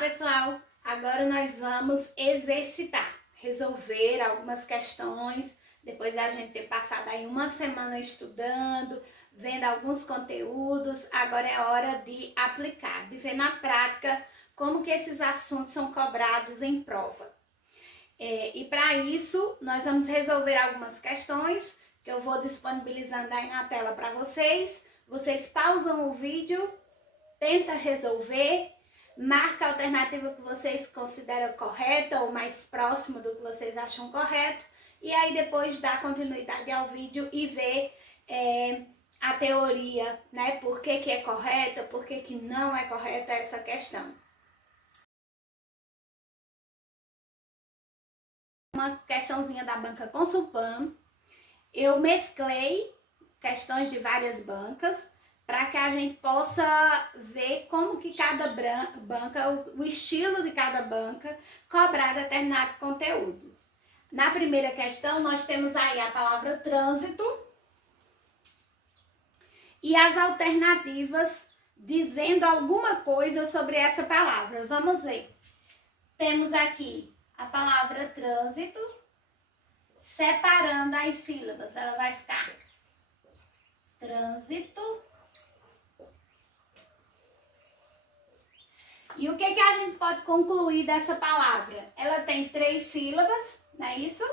pessoal! Agora nós vamos exercitar, resolver algumas questões, depois da gente ter passado aí uma semana estudando, vendo alguns conteúdos, agora é hora de aplicar, de ver na prática como que esses assuntos são cobrados em prova. E para isso, nós vamos resolver algumas questões que eu vou disponibilizando aí na tela para vocês. Vocês pausam o vídeo, tenta resolver, marca a alternativa que vocês consideram correta ou mais próximo do que vocês acham correto, e aí depois dá continuidade ao vídeo e vê a teoria, né? Por que é correta, por que não é correta essa questão. Uma questãozinha da banca Consulpan. Eu mesclei questões de várias bancas para que a gente possa ver como que cada banca, o estilo de cada banca, cobrar determinados conteúdos. Na primeira questão, nós temos aí a palavra trânsito e as alternativas dizendo alguma coisa sobre essa palavra. Vamos ver. Temos aqui a palavra trânsito, separando as sílabas. Ela vai ficar trânsito. E o que a gente pode concluir dessa palavra? Ela tem 3 sílabas, não é isso?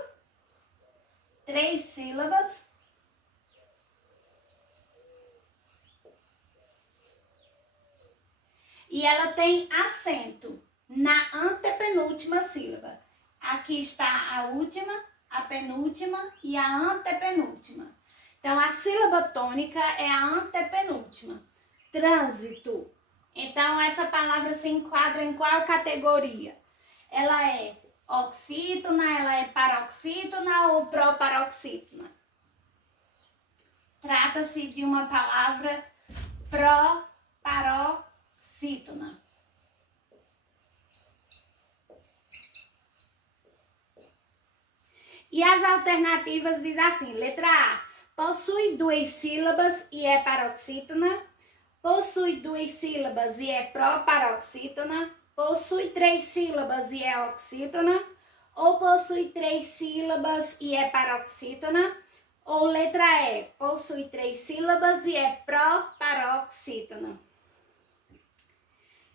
3 sílabas. E ela tem acento na antepenúltima sílaba. Aqui está a última, a penúltima e a antepenúltima. Então, a sílaba tônica é a antepenúltima. Trânsito. Então, essa palavra se enquadra em qual categoria? Ela é oxítona, ela é paroxítona ou proparoxítona? Trata-se de uma palavra proparoxítona. E as alternativas diz assim, letra A, possui 2 sílabas e é paroxítona. Possui 2 sílabas e é proparoxítona, possui 3 sílabas e é oxítona, ou possui 3 sílabas e é paroxítona, ou letra E, possui 3 sílabas e é proparoxítona.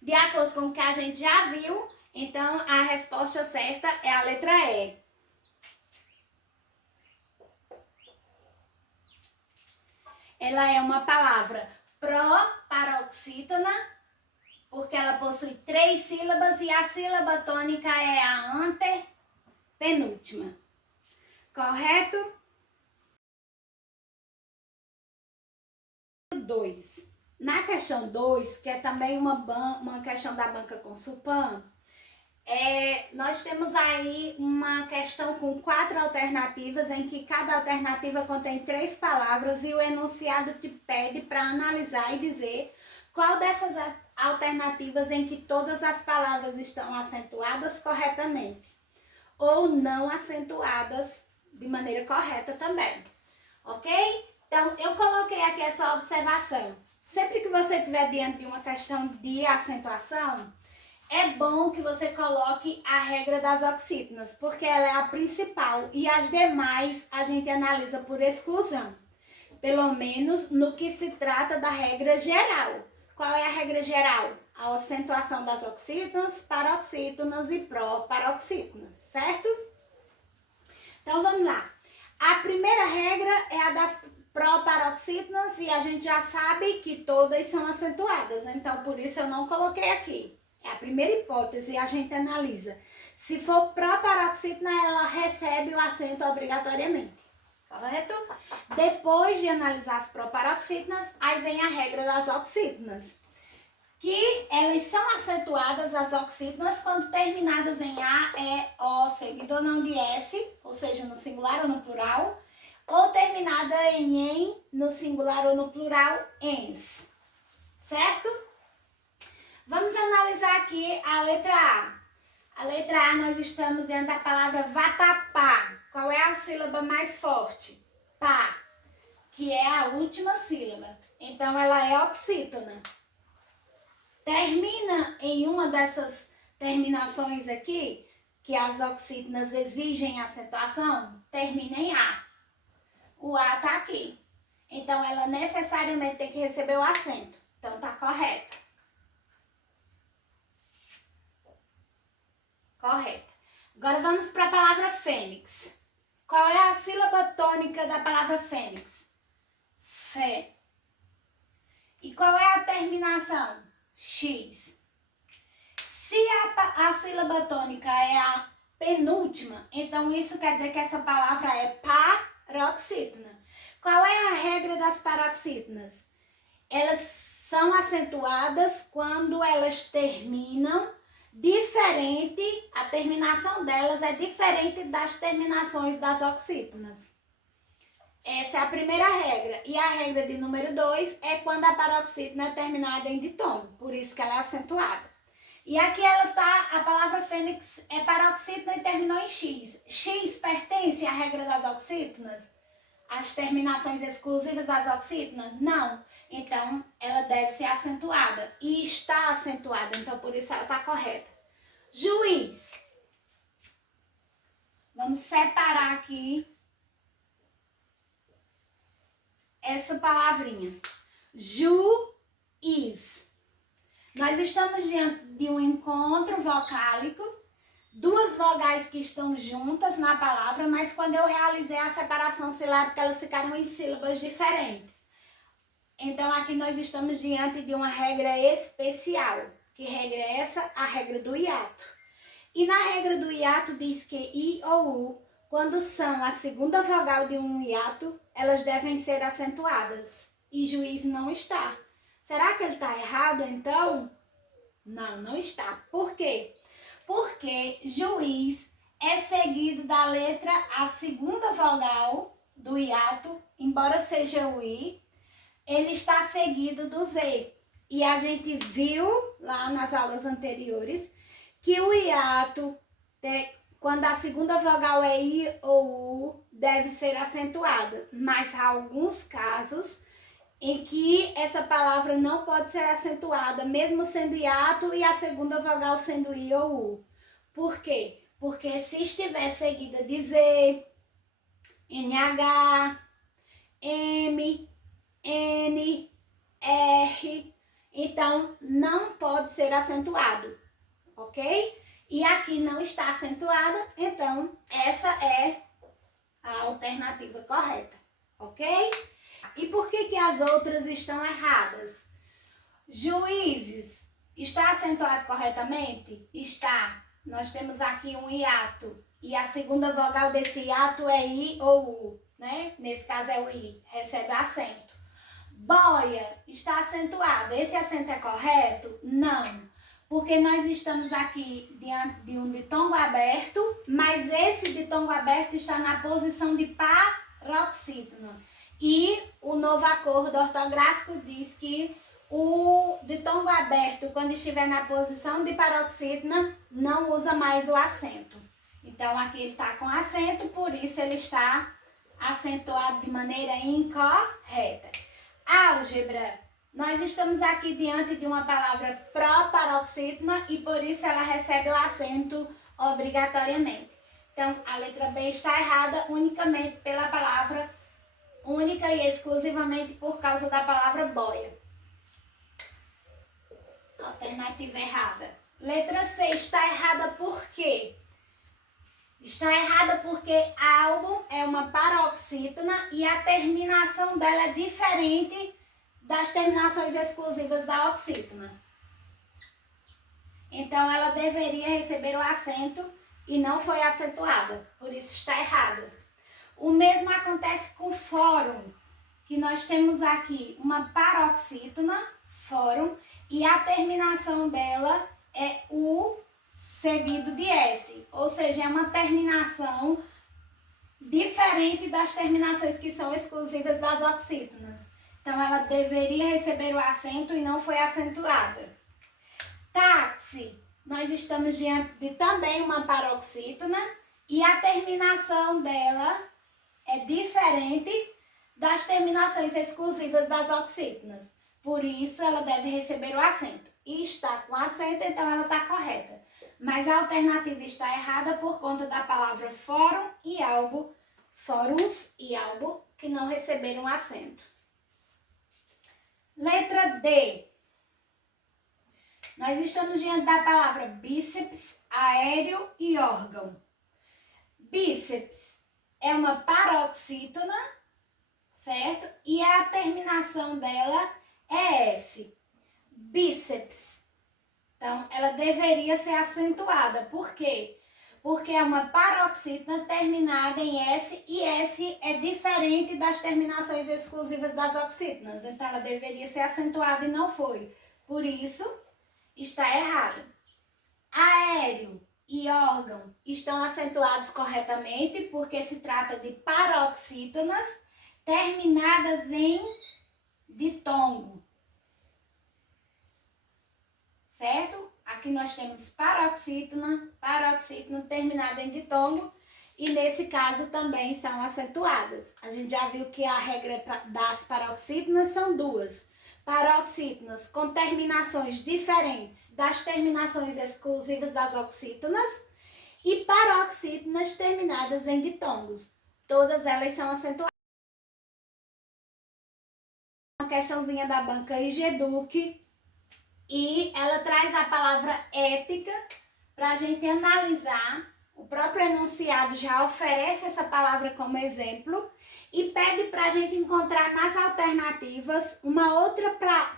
De acordo com o que a gente já viu, então a resposta certa é a letra E. Ela é uma palavra proparoxítona, porque ela possui 3 sílabas e a sílaba tônica é a antepenúltima. Correto? 2. Na questão 2, que é também uma questão da banca Consulpan, nós temos aí uma questão com 4 alternativas, em que cada alternativa contém 3 palavras e o enunciado te pede para analisar e dizer qual dessas alternativas em que todas as palavras estão acentuadas corretamente ou não acentuadas de maneira correta também, ok? Então, eu coloquei aqui essa observação. Sempre que você estiver diante de uma questão de acentuação, é bom que você coloque a regra das oxítonas, porque ela é a principal e as demais a gente analisa por exclusão. Pelo menos no que se trata da regra geral. Qual é a regra geral? A acentuação das oxítonas, paroxítonas e proparoxítonas, certo? Então vamos lá. A primeira regra é a das proparoxítonas e a gente já sabe que todas são acentuadas, então por isso eu não coloquei aqui. É a primeira hipótese e a gente analisa. Se for proparoxítona, ela recebe o acento obrigatoriamente. Correto? Depois de analisar as proparoxítonas, aí vem a regra das oxítonas. Que elas são acentuadas, as oxítonas, quando terminadas em A, E, O, seguido ou não de S, ou seja, no singular ou no plural, ou terminada em EN, no singular ou no plural, ENS. Certo? Vamos analisar aqui a letra A. A letra A, nós estamos diante da palavra vatapá. Qual é a sílaba mais forte? Pá, que é a última sílaba. Então, ela é oxítona. Termina em uma dessas terminações aqui, que as oxítonas exigem acentuação, termina em A. O A tá aqui. Então, ela necessariamente tem que receber o acento. Então, tá correto. Correto. Agora, vamos para a palavra fênix. Qual é a sílaba tônica da palavra fênix? Fé. E qual é a terminação? X. Se a sílaba tônica é a penúltima, então isso quer dizer que essa palavra é paroxítona. Qual é a regra das paroxítonas? Elas são acentuadas quando elas terminam diferente, a terminação delas é diferente das terminações das oxítonas. Essa é a primeira regra. E a regra de número 2 é quando a paroxítona é terminada em ditongo, por isso que ela é acentuada. E aqui ela tá, a palavra fênix é paroxítona e terminou em X. X pertence à regra das oxítonas? As terminações exclusivas das oxítonas? Não. Então, ela deve ser acentuada. E está acentuada, então por isso ela está correta. Juiz. Vamos separar aqui essa palavrinha. Juiz. Nós estamos diante de um encontro vocálico, duas vogais que estão juntas na palavra, mas quando eu realizei a separação silábica, elas ficaram em sílabas diferentes. Então, aqui nós estamos diante de uma regra especial. Que regra é essa? A regra do hiato. E na regra do hiato diz que I ou U, quando são a segunda vogal de um hiato, elas devem ser acentuadas. E juiz não está. Será que ele está errado, então? Não, não está. Por quê? Porque juiz é seguido da letra, a segunda vogal do hiato, embora seja o I, ele está seguido do Z. E a gente viu lá nas aulas anteriores que o hiato, quando a segunda vogal é I ou U, deve ser acentuada. Mas há alguns casos em que essa palavra não pode ser acentuada, mesmo sendo hiato e a segunda vogal sendo I ou U. Por quê? Porque se estiver seguida de Z, NH, M, N, R, então não pode ser acentuado, ok? E aqui não está acentuada, então essa é a alternativa correta, ok? E por que as outras estão erradas? Juízes, está acentuado corretamente? Está. Nós temos aqui um hiato e a segunda vogal desse hiato é I ou U, né? Nesse caso é o I, recebe acento. Boia, está acentuado. Esse acento é correto? Não. Porque nós estamos aqui diante de um ditongo aberto, mas esse ditongo aberto está na posição de paroxítona. E o novo acordo ortográfico diz que o ditongo aberto, quando estiver na posição de paroxítona, não usa mais o acento. Então, aqui ele está com acento, por isso ele está acentuado de maneira incorreta. Álgebra. Nós estamos aqui diante de uma palavra pró-paroxítona e por isso ela recebe o acento obrigatoriamente. Então, a letra B está errada unicamente pela palavra, única e exclusivamente por causa da palavra boia. Alternativa errada. Letra C está errada por quê? Está errada porque álbum é uma paroxítona e a terminação dela é diferente das terminações exclusivas da oxítona. Então, ela deveria receber o acento e não foi acentuada, por isso está errada. O mesmo acontece com fórum, que nós temos aqui uma paroxítona, fórum, e a terminação dela é U seguido de S, ou seja, é uma terminação diferente das terminações que são exclusivas das oxítonas. Então, ela deveria receber o acento e não foi acentuada. Táxi, nós estamos diante de também uma paroxítona e a terminação dela é diferente das terminações exclusivas das oxítonas. Por isso, ela deve receber o acento. e está com acento, então ela está correta. Mas a alternativa está errada por conta da palavra fórum e albo, fóruns e albo, que não receberam acento. Letra D. Nós estamos diante da palavra bíceps, aéreo e órgão. Bíceps é uma paroxítona, certo? E a terminação dela é S. Bíceps. Então, ela deveria ser acentuada. Por quê? Porque é uma paroxítona terminada em S e S é diferente das terminações exclusivas das oxítonas. Então, ela deveria ser acentuada e não foi. Por isso, está errado. Aéreo e órgão estão acentuados corretamente porque se trata de paroxítonas terminadas em ditongo. Certo? Aqui nós temos paroxítona terminada em ditongo e nesse caso também são acentuadas. A gente já viu que a regra das paroxítonas são duas. Paroxítonas com terminações diferentes das terminações exclusivas das oxítonas e paroxítonas terminadas em ditongos. Todas elas são acentuadas. Uma questãozinha da banca IGEDUC e ela traz a palavra ética para a gente analisar. O próprio enunciado já oferece essa palavra como exemplo e pede para a gente encontrar nas alternativas uma outra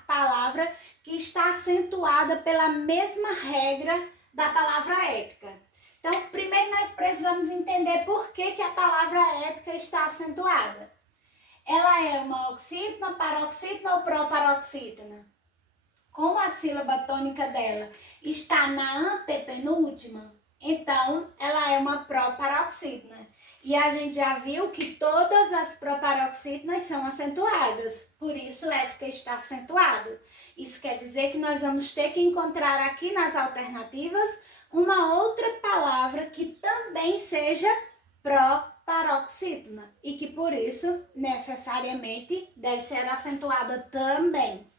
palavra que está acentuada pela mesma regra da palavra ética. Então, primeiro nós precisamos entender por que a palavra ética está acentuada. Ela é uma oxítona, paroxítona ou proparoxítona? Como a sílaba tônica dela está na antepenúltima, então ela é uma proparoxítona. E a gente já viu que todas as proparoxítonas são acentuadas, por isso ética está acentuado. Isso quer dizer que nós vamos ter que encontrar aqui nas alternativas uma outra palavra que também seja proparoxítona e que por isso necessariamente deve ser acentuada também.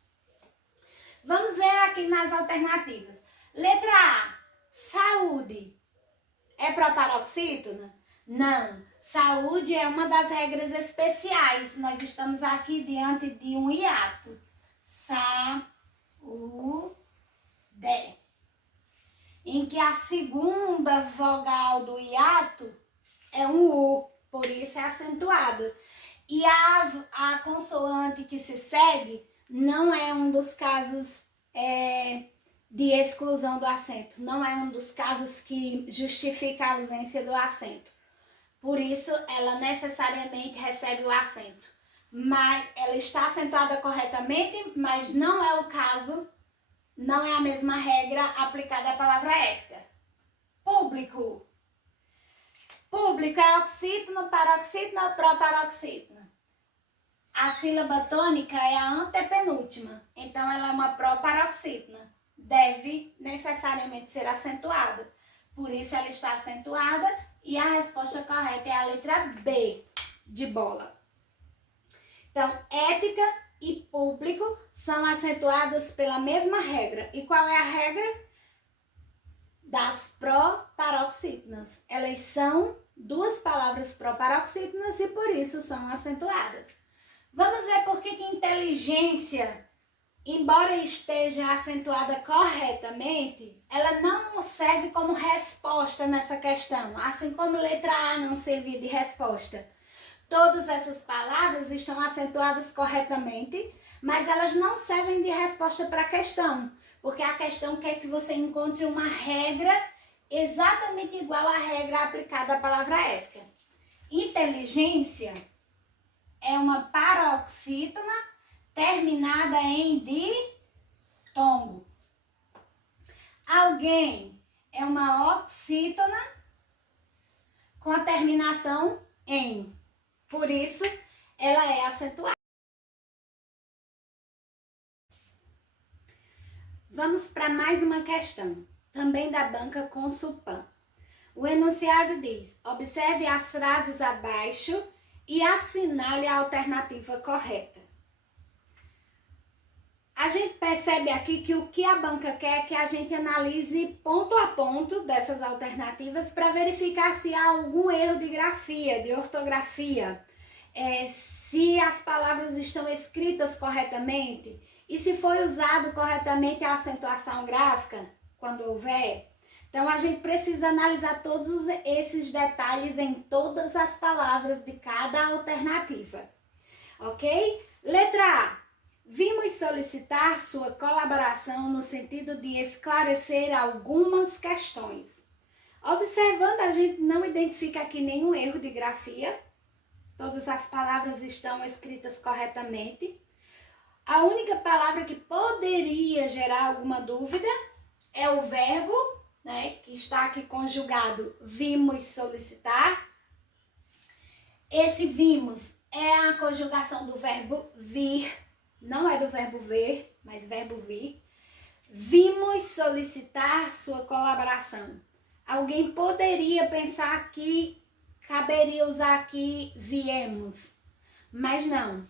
Vamos ver aqui nas alternativas. Letra A, saúde. É proparoxítona? Não. Saúde é uma das regras especiais. Nós estamos aqui diante de um hiato. Saúde. Em que a segunda vogal do hiato é um U, por isso é acentuado. E a consoante que se segue não é um dos casos de exclusão do acento. Não é um dos casos que justifica a ausência do acento. Por isso, ela necessariamente recebe o acento. Mas ela está acentuada corretamente, mas não é o caso, não é a mesma regra aplicada à palavra ética. Público. Público é oxítona, paroxítona ou proparoxítona? A sílaba tônica é a antepenúltima, então ela é uma proparoxítona. Deve necessariamente ser acentuada. Por isso ela está acentuada e a resposta correta é a letra B, de bola. Então, ética e público são acentuadas pela mesma regra. E qual é a regra? Das proparoxítonas. Elas são duas palavras proparoxítonas e por isso são acentuadas. Vamos ver por que inteligência, embora esteja acentuada corretamente, ela não serve como resposta nessa questão, assim como letra A não servia de resposta. Todas essas palavras estão acentuadas corretamente, mas elas não servem de resposta para a questão, porque a questão quer que você encontre uma regra exatamente igual à regra aplicada à palavra ética. Inteligência é uma paroxítona terminada em ditongo. Alguém é uma oxítona com a terminação em. Por isso, ela é acentuada. Vamos para mais uma questão, também da banca Consulpan. O enunciado diz: observe as frases abaixo e assinale a alternativa correta. A gente percebe aqui que o que a banca quer é que a gente analise ponto a ponto dessas alternativas para verificar se há algum erro de grafia, de ortografia, se as palavras estão escritas corretamente e se foi usado corretamente a acentuação gráfica, quando houver. Então, a gente precisa analisar todos esses detalhes em todas as palavras de cada alternativa, ok? Letra A. Vimos solicitar sua colaboração no sentido de esclarecer algumas questões. Observando, a gente não identifica aqui nenhum erro de grafia. Todas as palavras estão escritas corretamente. A única palavra que poderia gerar alguma dúvida é o verbo, né, que está aqui conjugado, vimos solicitar. Esse vimos é a conjugação do verbo vir, não é do verbo ver, mas verbo vir. Vimos solicitar sua colaboração. Alguém poderia pensar que caberia usar aqui viemos, mas não.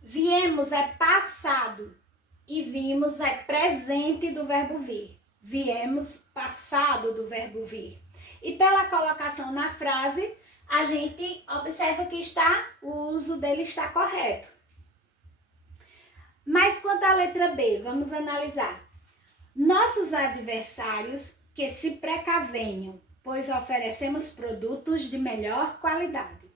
Viemos é passado e vimos é presente do verbo vir. Viemos passado do verbo vir. E pela colocação na frase, a gente observa que o uso dele está correto. Mas quanto à letra B, vamos analisar. Nossos adversários que se precavenham, pois oferecemos produtos de melhor qualidade.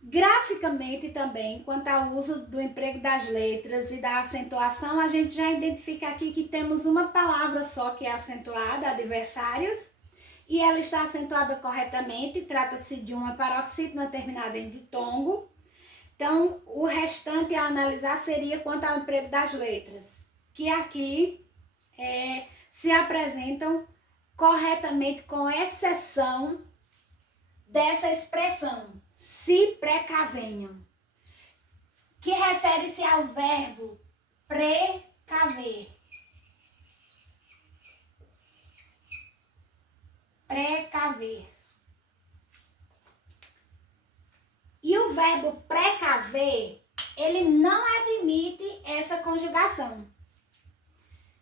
Graficamente também, quanto ao uso do emprego das letras e da acentuação, a gente já identifica aqui que temos uma palavra só que é acentuada, adversários, e ela está acentuada corretamente, trata-se de uma paroxítona terminada em ditongo. Então, o restante a analisar seria quanto ao emprego das letras, que aqui se apresentam corretamente, com exceção dessa expressão, se precavenham, que refere-se ao verbo precaver. Precaver. E o verbo precaver, ele não admite essa conjugação.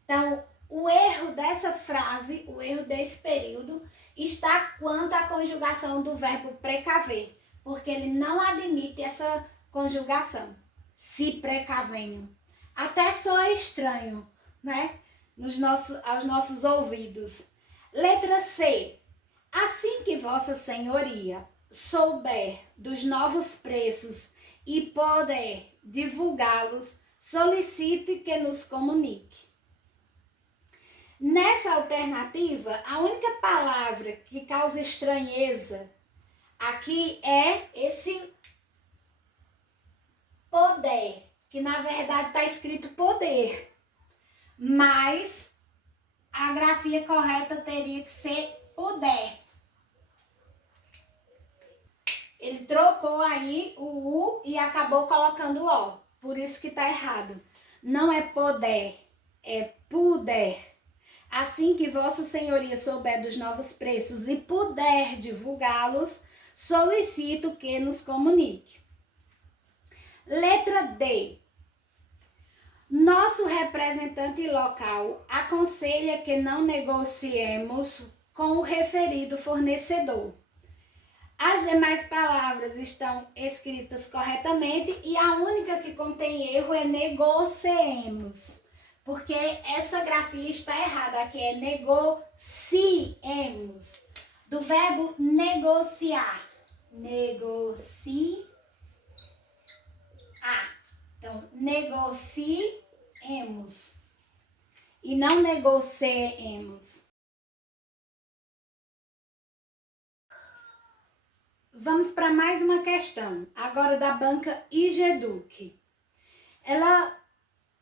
Então, o erro dessa frase, o erro desse período, está quanto à conjugação do verbo precaver, porque ele não admite essa conjugação. Se precavenham. Até soa estranho, né? Aos nossos ouvidos. Letra C. Assim que Vossa Senhoria souber dos novos preços e poder divulgá-los, solicite que nos comunique. Nessa alternativa, a única palavra que causa estranheza aqui é esse poder, que na verdade está escrito poder, mas a grafia correta teria que ser poder. Ele trocou aí o U e acabou colocando o O. Por isso que está errado. Não é poder, é puder. Assim que Vossa Senhoria souber dos novos preços e puder divulgá-los, solicito que nos comunique. Letra D. Nosso representante local aconselha que não negociemos com o referido fornecedor. As demais palavras estão escritas corretamente e a única que contém erro é negociemos, porque essa grafia está errada, aqui é negociemos, do verbo negociar, negociar, então negociemos e não negociemos. Vamos para mais uma questão, agora da banca IGEDUC. Ela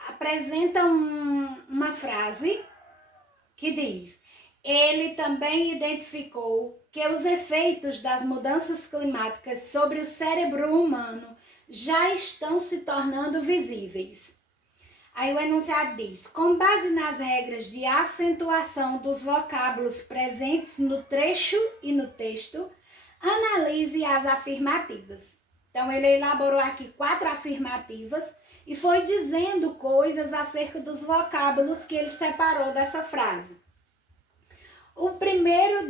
apresenta uma frase que diz: ele também identificou que os efeitos das mudanças climáticas sobre o cérebro humano já estão se tornando visíveis. Aí o enunciado diz: com base nas regras de acentuação dos vocábulos presentes no trecho e no texto, analise as afirmativas. Então, ele elaborou aqui 4 afirmativas e foi dizendo coisas acerca dos vocábulos que ele separou dessa frase. O primeiro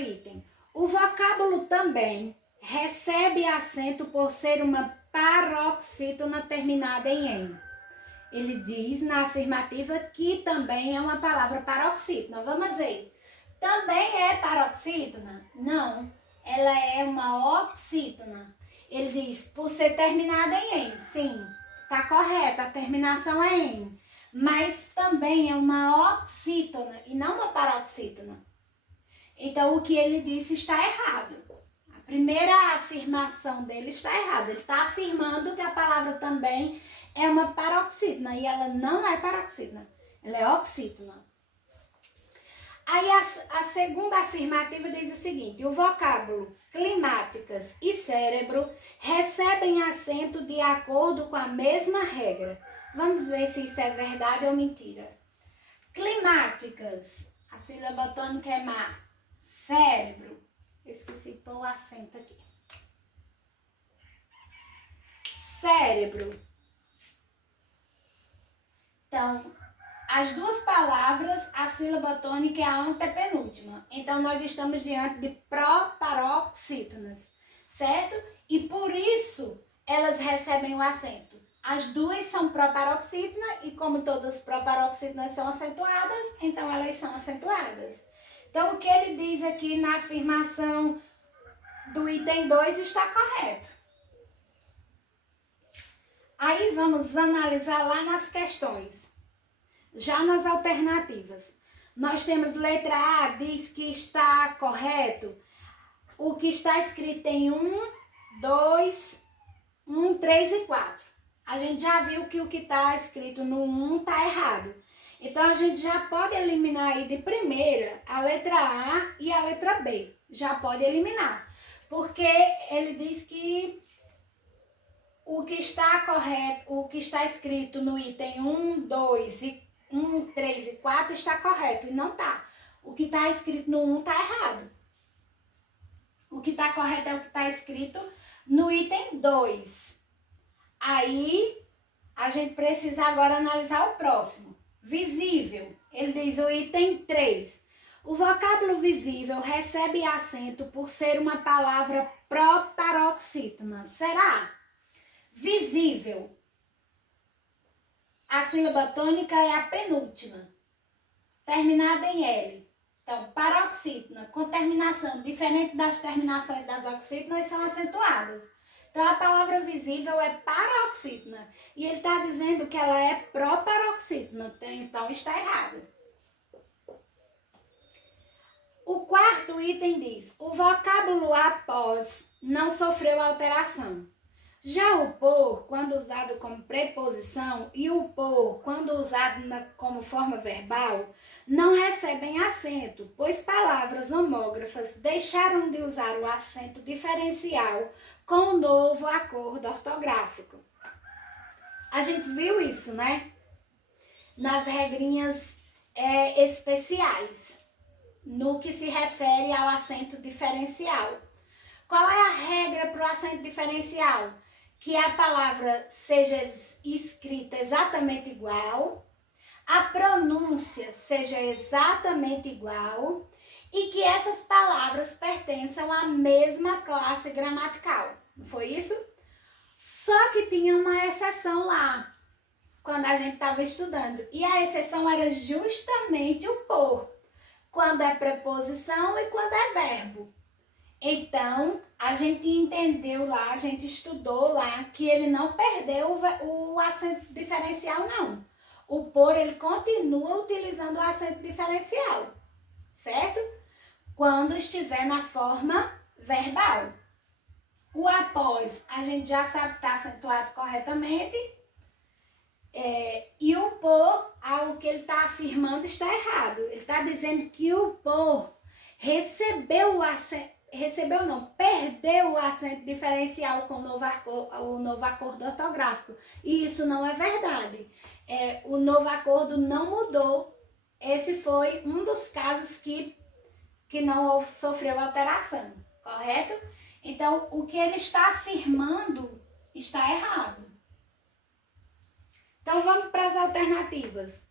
item, o vocábulo também recebe acento por ser uma paroxítona terminada em "em". Ele diz na afirmativa que também é uma palavra paroxítona. Vamos ver. Também é paroxítona? Não, ela é uma oxítona. Ele diz, por ser terminada em "em". Sim, tá correto, a terminação é "em". Mas também é uma oxítona e não uma paroxítona. Então, o que ele disse está errado. A primeira afirmação dele está errada. Ele está afirmando que a palavra também é uma paroxítona e ela não é paroxítona, ela é oxítona. Aí a segunda afirmativa diz o seguinte, o vocábulo climáticas e cérebro recebem acento de acordo com a mesma regra. Vamos ver se isso é verdade ou mentira. Climáticas, a sílaba tônica é má. Cérebro, esqueci de pôr o acento aqui. Cérebro. Então, as duas palavras, a sílaba tônica é a antepenúltima. Então, nós estamos diante de proparoxítonas, certo? E por isso, elas recebem o acento. As duas são proparoxítona e como todas proparoxítonas são acentuadas, então elas são acentuadas. Então, o que ele diz aqui na afirmação do item 2 está correto. Aí, vamos analisar lá nas questões. Já nas alternativas, nós temos letra A, diz que está correto o que está escrito em 1, 2, 3 e 4. A gente já viu que o que está escrito no 1 está errado. Então, a gente já pode eliminar aí de primeira a letra A e a letra B. Já pode eliminar. Porque ele diz que o que está correto, o que está escrito no item 1, 2 e 1, 3 e 4 está correto e não está. O que está escrito no 1 está errado. O que está correto é o que está escrito no item 2. Aí, a gente precisa agora analisar o próximo. Visível. Ele diz o item 3. O vocábulo visível recebe acento por ser uma palavra proparoxítona. Será? Visível. A sílaba tônica é a penúltima, terminada em L. Então, paroxítona, com terminação diferente das terminações das oxítonas, são acentuadas. Então, a palavra visível é paroxítona. E ele está dizendo que ela é proparoxítona. Então, está errado. O quarto item diz, o vocábulo após não sofreu alteração. Já o por, quando usado como preposição, e o por, quando usado como forma verbal, não recebem acento, pois palavras homógrafas deixaram de usar o acento diferencial com o novo acordo ortográfico. A gente viu isso, né? Nas regrinhas especiais, no que se refere ao acento diferencial. Qual é a regra para o acento diferencial? Que a palavra seja escrita exatamente igual, a pronúncia seja exatamente igual e que essas palavras pertençam à mesma classe gramatical. Não foi isso? Só que tinha uma exceção lá, quando a gente estava estudando. E a exceção era justamente o por, quando é preposição e quando é verbo. Então, a gente entendeu lá, a gente estudou lá que ele não perdeu o acento diferencial, não. O por, ele continua utilizando o acento diferencial, certo? Quando estiver na forma verbal. O após, a gente já sabe que está acentuado corretamente. E o por, o que ele está afirmando está errado. Ele está dizendo que o por perdeu o acento diferencial com o novo acordo ortográfico. E isso não é verdade. O novo acordo não mudou. Esse foi um dos casos que não sofreu alteração, correto? Então, o que ele está afirmando está errado. Então vamos para as alternativas.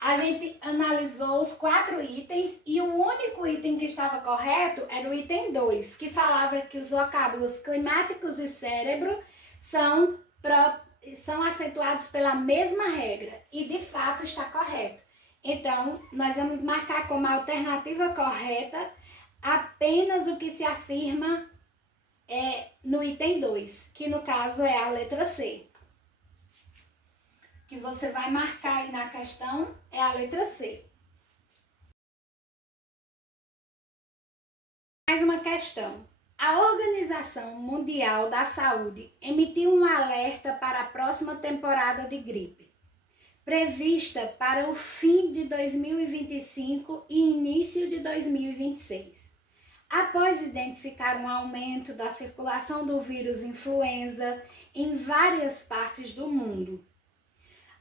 A gente analisou os 4 itens e o único item que estava correto era o item 2, que falava que os vocábulos climáticos e cérebro são acentuados pela mesma regra. E de fato está correto. Então, nós vamos marcar como alternativa correta apenas o que se afirma no item 2, que no caso é a letra C. Que você vai marcar aí na questão é a letra C. Mais uma questão. A Organização Mundial da Saúde emitiu um alerta para a próxima temporada de gripe, prevista para o fim de 2025 e início de 2026. Após identificar um aumento da circulação do vírus influenza em várias partes do mundo,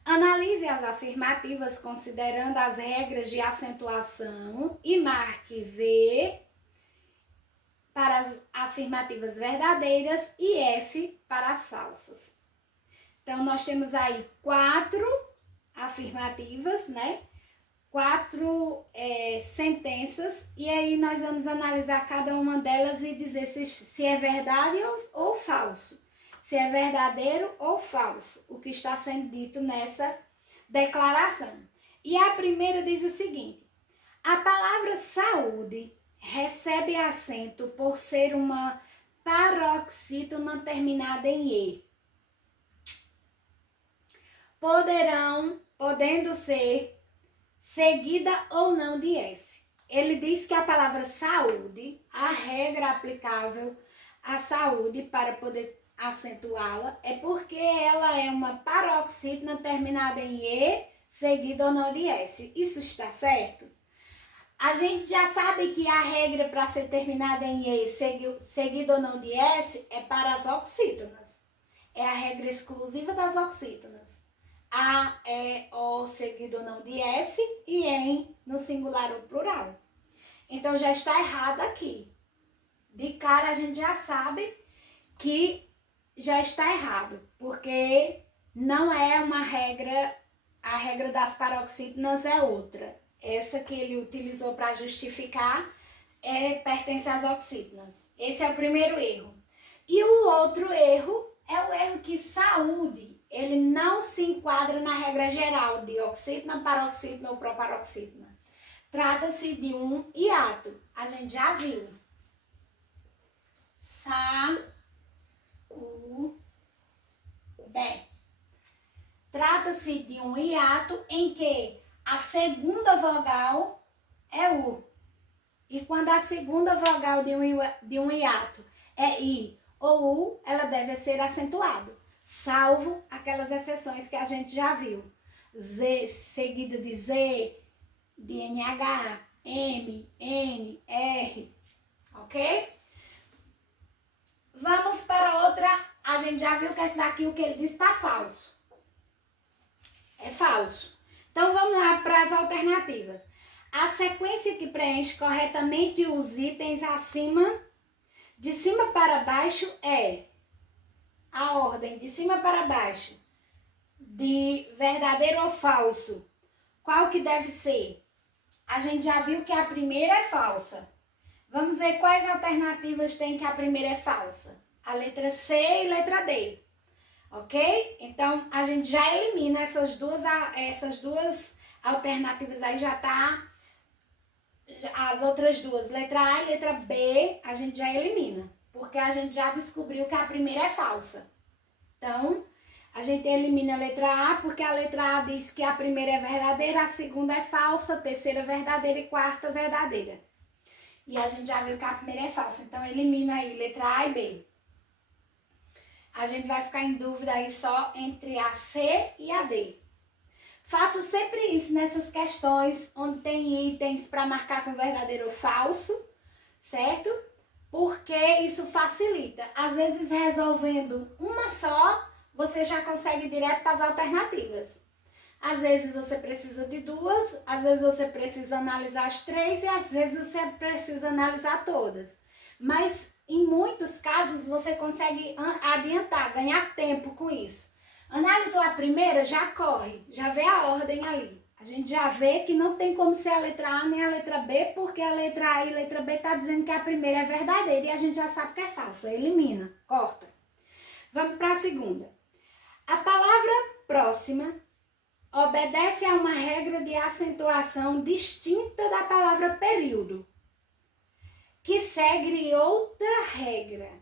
analise as afirmativas considerando as regras de acentuação e marque V para as afirmativas verdadeiras e F para as falsas. Então, nós temos aí 4 afirmativas, né? 4 sentenças, e aí nós vamos analisar cada uma delas e dizer se é verdade ou falso. Se é verdadeiro ou falso o que está sendo dito nessa declaração. E a primeira diz o seguinte: a palavra saúde recebe acento por ser uma paroxítona terminada em E. Podendo ser seguida ou não de S. Ele diz que a palavra saúde, a regra aplicável à saúde para poder acentuá-la é porque ela é uma paroxítona terminada em E, seguida ou não de S. Isso está certo? A gente já sabe que a regra para ser terminada em E, seguida ou não de S, é para as oxítonas. É a regra exclusiva das oxítonas. A, E, O, seguido ou não de S, e em no singular ou plural. Então já está errado aqui. De cara a gente já sabe que já está errado, porque não é uma regra, a regra das paroxítonas é outra. Essa que ele utilizou para justificar pertence às oxítonas. Esse é o primeiro erro. E o outro erro é o erro que saúde, ele não se enquadra na regra geral de oxítona, paroxítona ou proparoxítona. Trata-se de um hiato. A gente já viu. Saúde. Trata-se de um hiato em que a segunda vogal é U. E quando a segunda vogal de um hiato é I ou U, ela deve ser acentuada, salvo aquelas exceções que a gente já viu. Z seguida de Z, de NH, M, N, R, ok? Vamos para outra. A gente já viu que esse daqui, o que ele disse, está falso. É falso. Então, vamos lá para as alternativas. A sequência que preenche corretamente os itens acima, de cima para baixo, é a ordem de cima para baixo, de verdadeiro ou falso. Qual que deve ser? A gente já viu que a primeira é falsa. Vamos ver quais alternativas tem que a primeira é falsa. A letra C e letra D. Ok? Então, a gente já elimina essas duas alternativas aí, já tá. As outras duas, letra A e letra B, a gente já elimina. Porque a gente já descobriu que a primeira é falsa. Então, a gente elimina a letra A, porque a letra A diz que a primeira é verdadeira, a segunda é falsa, a terceira é verdadeira e quarta verdadeira. E a gente já viu que a primeira é falsa. Então, elimina aí letra A e B. A gente vai ficar em dúvida aí só entre a C e a D. Faço sempre isso nessas questões onde tem itens para marcar com verdadeiro ou falso, certo? Porque isso facilita. Às vezes, resolvendo uma só, você já consegue ir direto para as alternativas. Às vezes você precisa de duas, às vezes você precisa analisar as três e às vezes você precisa analisar todas. Mas em muitos casos você consegue adiantar, ganhar tempo com isso. Analisou a primeira, já corre, já vê a ordem ali. A gente já vê que não tem como ser a letra A nem a letra B, porque a letra A e a letra B tá dizendo que a primeira é verdadeira e a gente já sabe que é falsa. Elimina, corta. Vamos para a segunda. A palavra próxima obedece a uma regra de acentuação distinta da palavra período, que segue outra regra.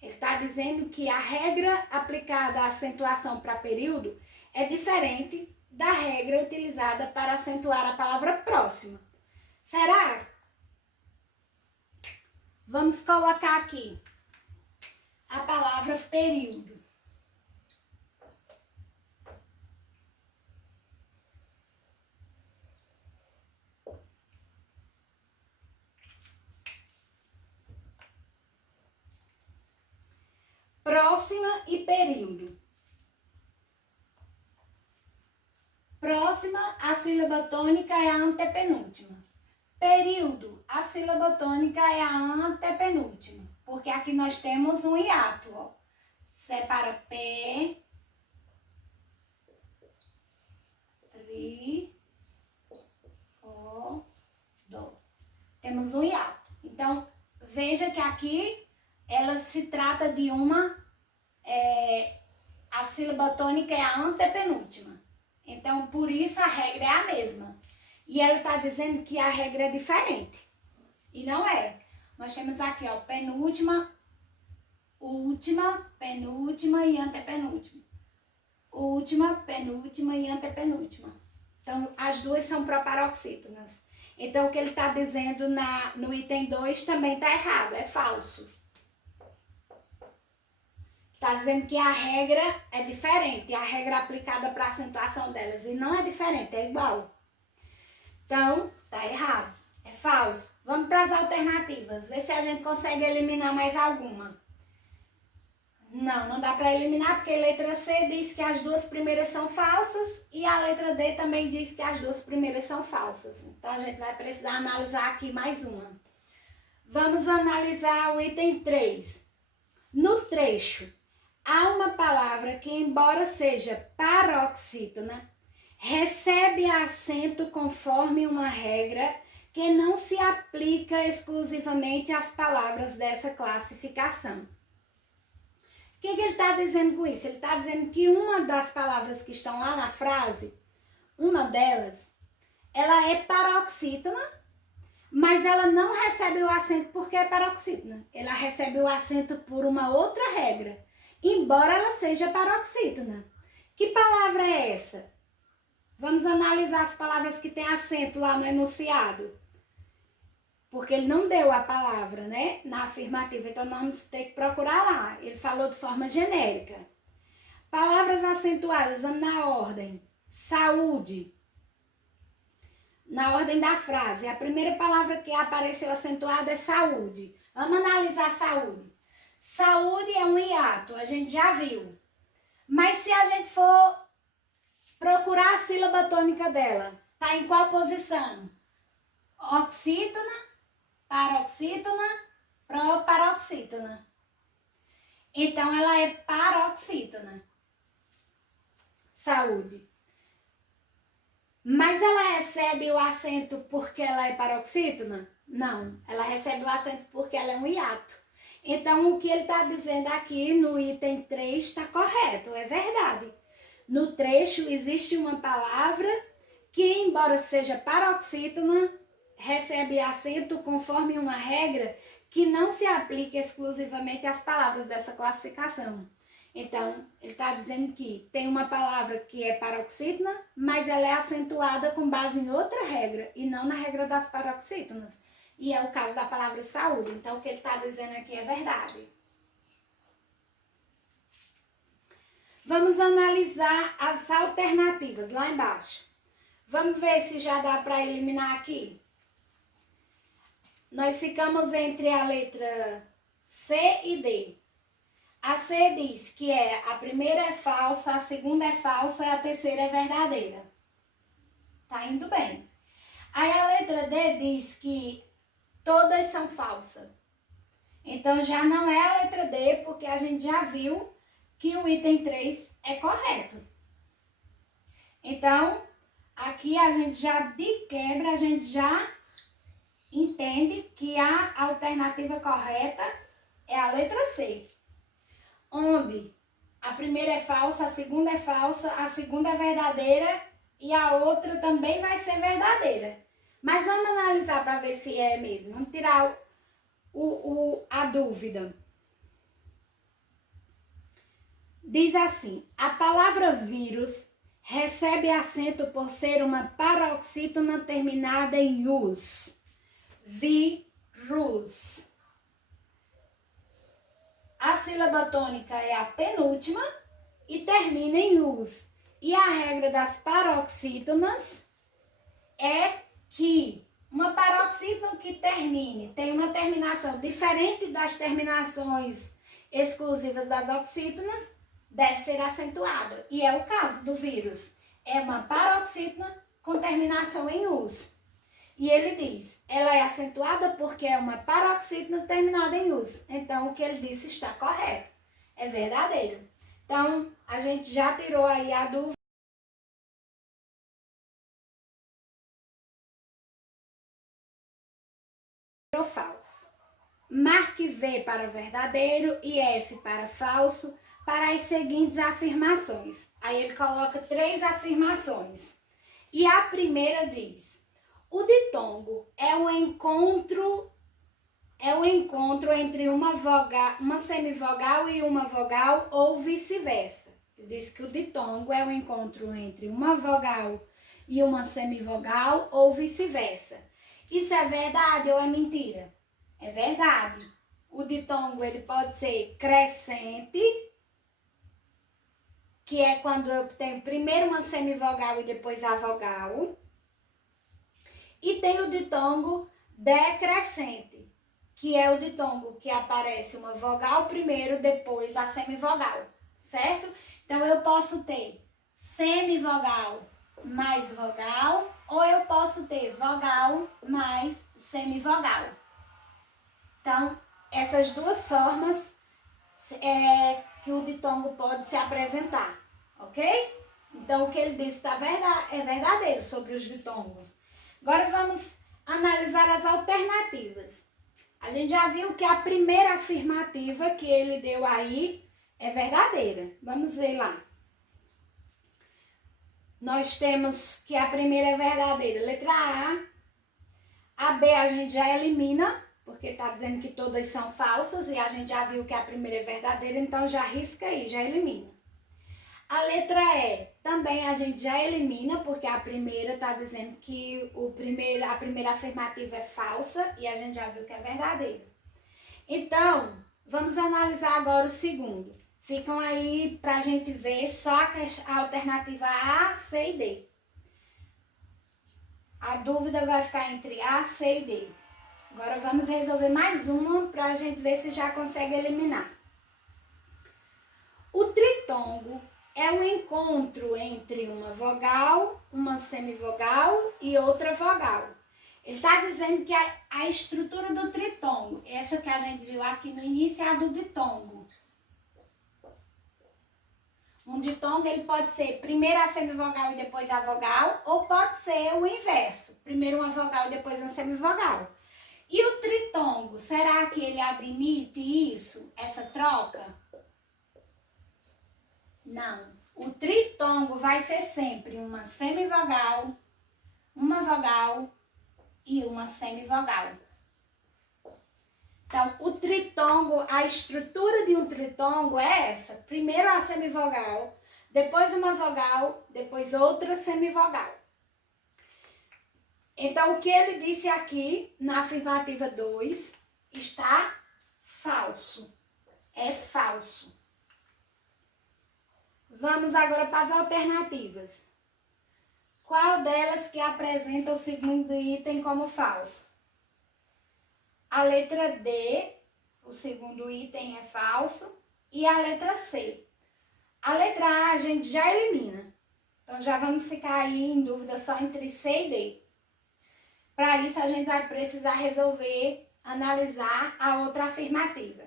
Ele está dizendo que a regra aplicada à acentuação para período é diferente da regra utilizada para acentuar a palavra próxima. Será? Vamos colocar aqui a palavra período. Próxima e período. Próxima, a sílaba tônica é a antepenúltima. Período, a sílaba tônica é a antepenúltima. Porque aqui nós temos um hiato, ó. Separa P, Tri, O, Dó. Temos um hiato. Então, veja que aqui ela se trata de a sílaba tônica é a antepenúltima. Então, por isso a regra é a mesma. E ela está dizendo que a regra é diferente. E não é. Nós temos aqui, ó, penúltima, última, penúltima e antepenúltima. Última, penúltima e antepenúltima. Então, as duas são proparoxítonas. Então, o que ele está dizendo no item 2 também está errado, é falso. Está dizendo que a regra é diferente, a regra aplicada para a acentuação delas. E não é diferente, é igual. Então, tá errado, é falso. Vamos para as alternativas, ver se a gente consegue eliminar mais alguma. Não dá para eliminar porque a letra C diz que as duas primeiras são falsas e a letra D também diz que as duas primeiras são falsas. Então, a gente vai precisar analisar aqui mais uma. Vamos analisar o item 3. No trecho, há uma palavra que, embora seja paroxítona, recebe acento conforme uma regra que não se aplica exclusivamente às palavras dessa classificação. O que ele está dizendo com isso? Ele está dizendo que uma das palavras que estão lá na frase, uma delas, ela é paroxítona, mas ela não recebe o acento porque é paroxítona. Ela recebe o acento por uma outra regra, embora ela seja paroxítona. Que palavra é essa? Vamos analisar as palavras que têm acento lá no enunciado. Porque ele não deu a palavra, né, na afirmativa, então nós vamos ter que procurar lá. Ele falou de forma genérica. Palavras acentuadas, vamos na ordem. Saúde. Na ordem da frase, a primeira palavra que apareceu acentuada é saúde. Vamos analisar saúde. Saúde é um hiato, a gente já viu. Mas se a gente for procurar a sílaba tônica dela, tá em qual posição? Oxítona, paroxítona, proparoxítona. Então, ela é paroxítona. Saúde. Mas ela recebe o acento porque ela é paroxítona? Não, ela recebe o acento porque ela é um hiato. Então, o que ele está dizendo aqui no item 3 está correto, é verdade. No trecho existe uma palavra que, embora seja paroxítona, recebe acento conforme uma regra que não se aplica exclusivamente às palavras dessa classificação. Então, ele está dizendo que tem uma palavra que é paroxítona, mas ela é acentuada com base em outra regra e não na regra das paroxítonas. E é o caso da palavra saúde. Então, o que ele está dizendo aqui é verdade. Vamos analisar as alternativas lá embaixo. Vamos ver se já dá para eliminar aqui. Nós ficamos entre a letra C e D. A C diz que a primeira é falsa, a segunda é falsa e a terceira é verdadeira. Tá indo bem. Aí a letra D diz que todas são falsas. Então já não é a letra D, porque a gente já viu que o item 3 é correto. Então, aqui a gente já, de quebra, a gente já entende que a alternativa correta é a letra C, onde a primeira é falsa, a segunda é falsa, a segunda é verdadeira e a outra também vai ser verdadeira. Mas vamos analisar para ver se é mesmo. Vamos tirar a dúvida. Diz assim: a palavra vírus recebe acento por ser uma paroxítona terminada em us. Vírus. A sílaba tônica é a penúltima e termina em us. E a regra das paroxítonas é que uma paroxítona que tem uma terminação diferente das terminações exclusivas das oxítonas, deve ser acentuada. E é o caso do vírus. É uma paroxítona com terminação em us. E ele diz, ela é acentuada porque é uma paroxítona terminada em us. Então, o que ele disse está correto. É verdadeiro. Então, a gente já tirou aí a dúvida. Ou falso. Marque V para verdadeiro e F para falso para as seguintes afirmações. Aí ele coloca 3 afirmações. E a primeira diz: o ditongo é um encontro entre uma semivogal e uma vogal ou vice-versa. Ele diz que o ditongo é um encontro entre uma vogal e uma semivogal ou vice-versa. Isso é verdade ou é mentira? É verdade. O ditongo ele pode ser crescente, que é quando eu tenho primeiro uma semivogal e depois a vogal. E tem o ditongo decrescente, que é o ditongo que aparece uma vogal primeiro, depois a semivogal, certo? Então, eu posso ter semivogal mais vogal, ou eu posso ter vogal mais semivogal. Então, essas duas formas que o ditongo pode se apresentar, ok? Então, o que ele disse é verdadeiro sobre os ditongos. Agora, vamos analisar as alternativas. A gente já viu que a primeira afirmativa que ele deu aí é verdadeira. Vamos ver lá. Nós temos que a primeira é verdadeira. Letra A. A B a gente já elimina, porque está dizendo que todas são falsas e a gente já viu que a primeira é verdadeira, então já risca aí, já elimina. A letra E também a gente já elimina, porque a primeira está dizendo que a primeira afirmativa é falsa e a gente já viu que é verdadeira. Então, vamos analisar agora o segundo. Ficam aí para a gente ver só a alternativa A, C e D. A dúvida vai ficar entre A, C e D. Agora vamos resolver mais uma para a gente ver se já consegue eliminar. O tritongo é um encontro entre uma vogal, uma semivogal e outra vogal. Ele está dizendo que a estrutura do tritongo, essa que a gente viu aqui no início, é a do ditongo. Um ditongo ele pode ser primeiro a semivogal e depois a vogal, ou pode ser o inverso, primeiro uma vogal e depois uma semivogal. E o tritongo, será que ele admite isso, essa troca? Não. O tritongo vai ser sempre uma semivogal, uma vogal e uma semivogal. Então, o tritongo, a estrutura de um tritongo é essa. Primeiro a semivogal, depois uma vogal, depois outra semivogal. Então, o que ele disse aqui na afirmativa 2 está falso. É falso. Vamos agora para as alternativas. Qual delas que apresenta o segundo item como falso? A letra D, o segundo item é falso, e a letra C. A letra A a gente já elimina. Então, já vamos ficar aí em dúvida só entre C e D. Para isso, a gente vai precisar resolver, analisar a outra afirmativa.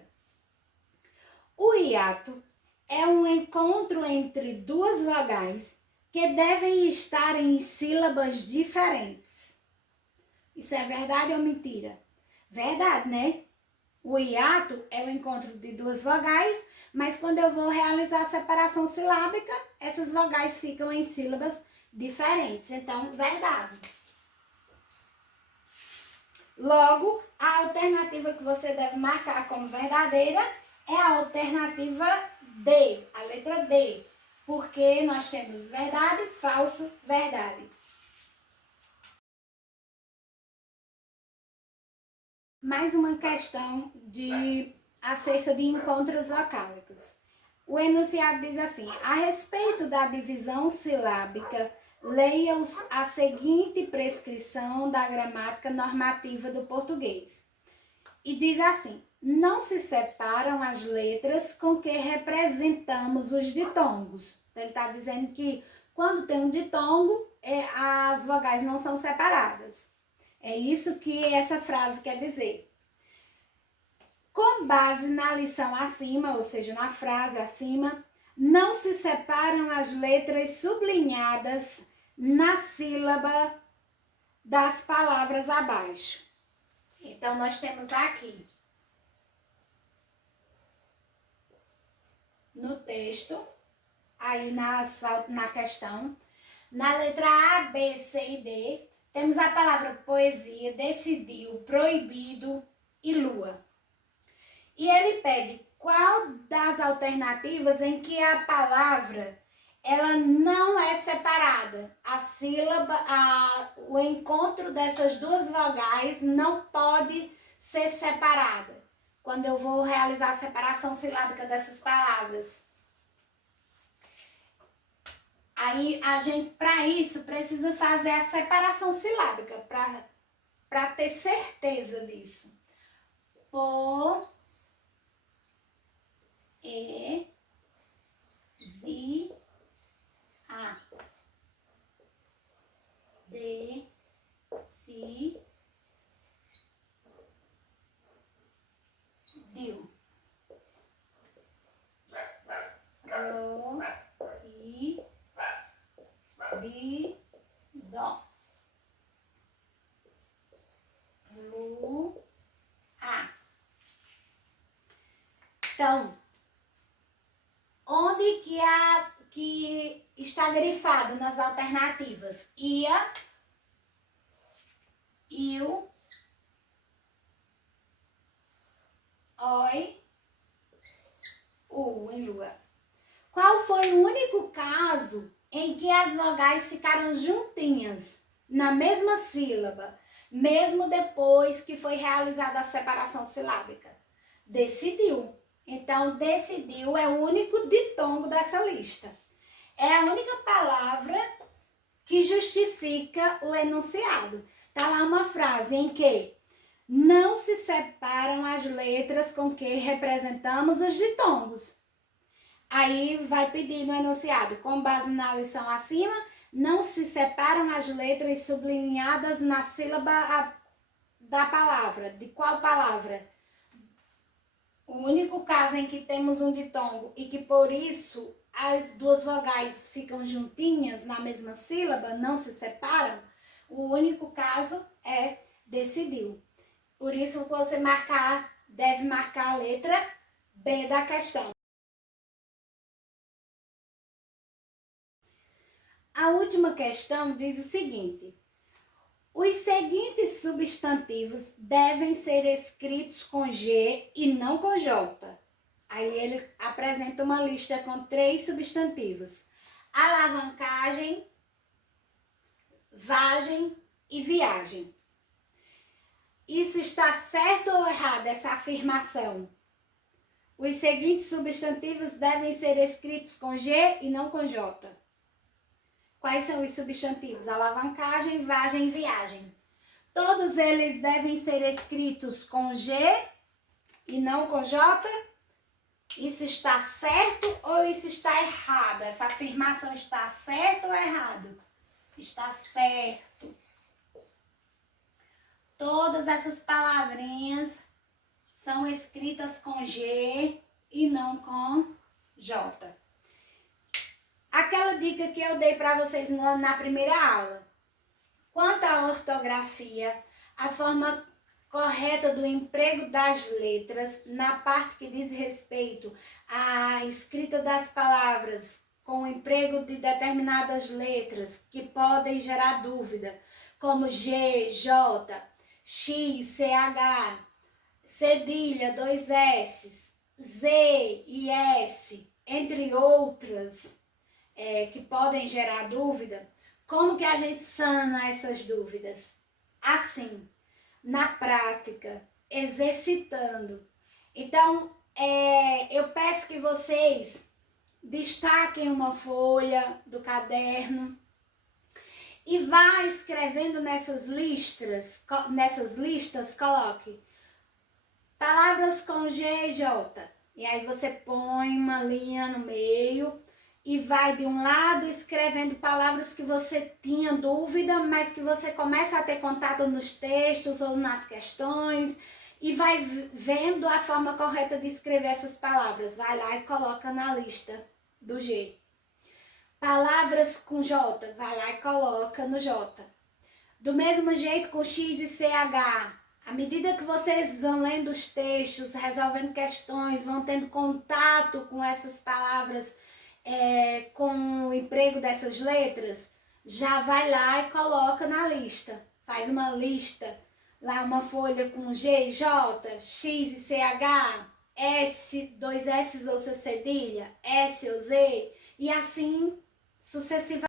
O hiato é um encontro entre duas vogais que devem estar em sílabas diferentes. Isso é verdade ou mentira? Verdade, né? O hiato é o encontro de duas vogais, mas quando eu vou realizar a separação silábica, essas vogais ficam em sílabas diferentes. Então, verdade. Logo, a alternativa que você deve marcar como verdadeira é a alternativa D, a letra D, porque nós temos verdade, falso, verdade. Mais uma questão acerca de encontros vocálicos. O enunciado diz assim: a respeito da divisão silábica, leia a seguinte prescrição da gramática normativa do português. E diz assim: não se separam as letras com que representamos os ditongos. Então, ele está dizendo que quando tem um ditongo, as vogais não são separadas. É isso que essa frase quer dizer. Com base na lição acima, ou seja, na frase acima, não se separam as letras sublinhadas na sílaba das palavras abaixo. Então, nós temos aqui no texto, aí na questão, na letra A, B, C e D, temos a palavra poesia, decidiu, proibido e lua. E ele pede qual das alternativas em que a palavra ela não é separada. A sílaba, o encontro dessas duas vogais não pode ser separada. Quando eu vou realizar a separação silábica dessas palavras. Aí a gente, para isso, precisa fazer a separação silábica, para ter certeza disso. Po, e, zi, a, de, si, diu. Ro, i, ri, dó. Lu, a. Então, onde que está grifado nas alternativas? Ia, iu, oi, em lua. Qual foi o único caso em que as vogais ficaram juntinhas na mesma sílaba, mesmo depois que foi realizada a separação silábica? Decidiu. Então, decidiu é o único ditongo dessa lista. É a única palavra que justifica o enunciado. Está lá uma frase em que não se separam as letras com que representamos os ditongos. Aí vai pedir no enunciado, com base na lição acima, não se separam as letras sublinhadas na sílaba da palavra. De qual palavra? O único caso em que temos um ditongo e que por isso as duas vogais ficam juntinhas na mesma sílaba, não se separam, o único caso é decidiu. Por isso você deve marcar a letra B da questão. A última questão diz o seguinte: os seguintes substantivos devem ser escritos com G e não com J. Aí ele apresenta uma lista com 3 substantivos: alavancagem, vagem e viagem. Isso está certo ou errado, essa afirmação? Os seguintes substantivos devem ser escritos com G e não com J. Quais são os substantivos? Alavancagem, vagem e viagem. Todos eles devem ser escritos com G e não com J? Isso está certo ou isso está errado? Essa afirmação está certa ou errado? Está certo. Todas essas palavrinhas são escritas com G e não com J. Aquela dica que eu dei para vocês na primeira aula. Quanto à ortografia, a forma correta do emprego das letras na parte que diz respeito à escrita das palavras com o emprego de determinadas letras que podem gerar dúvida, como G, J, X, CH, cedilha, 2 S, Z e S, entre outras, que podem gerar dúvida. Como que a gente sana essas dúvidas? Assim, na prática, exercitando. Então, eu peço que vocês destaquem uma folha do caderno e vá escrevendo nessas listas, coloque palavras com G e J. E aí você põe uma linha no meio e vai de um lado escrevendo palavras que você tinha dúvida, mas que você começa a ter contato nos textos ou nas questões e vai vendo a forma correta de escrever essas palavras. Vai lá e coloca na lista do G. Palavras com J, vai lá e coloca no J. Do mesmo jeito com X e CH. À medida que vocês vão lendo os textos, resolvendo questões, vão tendo contato com essas palavras, com o emprego dessas letras, já vai lá e coloca na lista. Faz uma lista, lá uma folha com G, J, X e CH, S, 2 S ou C cedilha, S ou Z, e assim sucessivamente.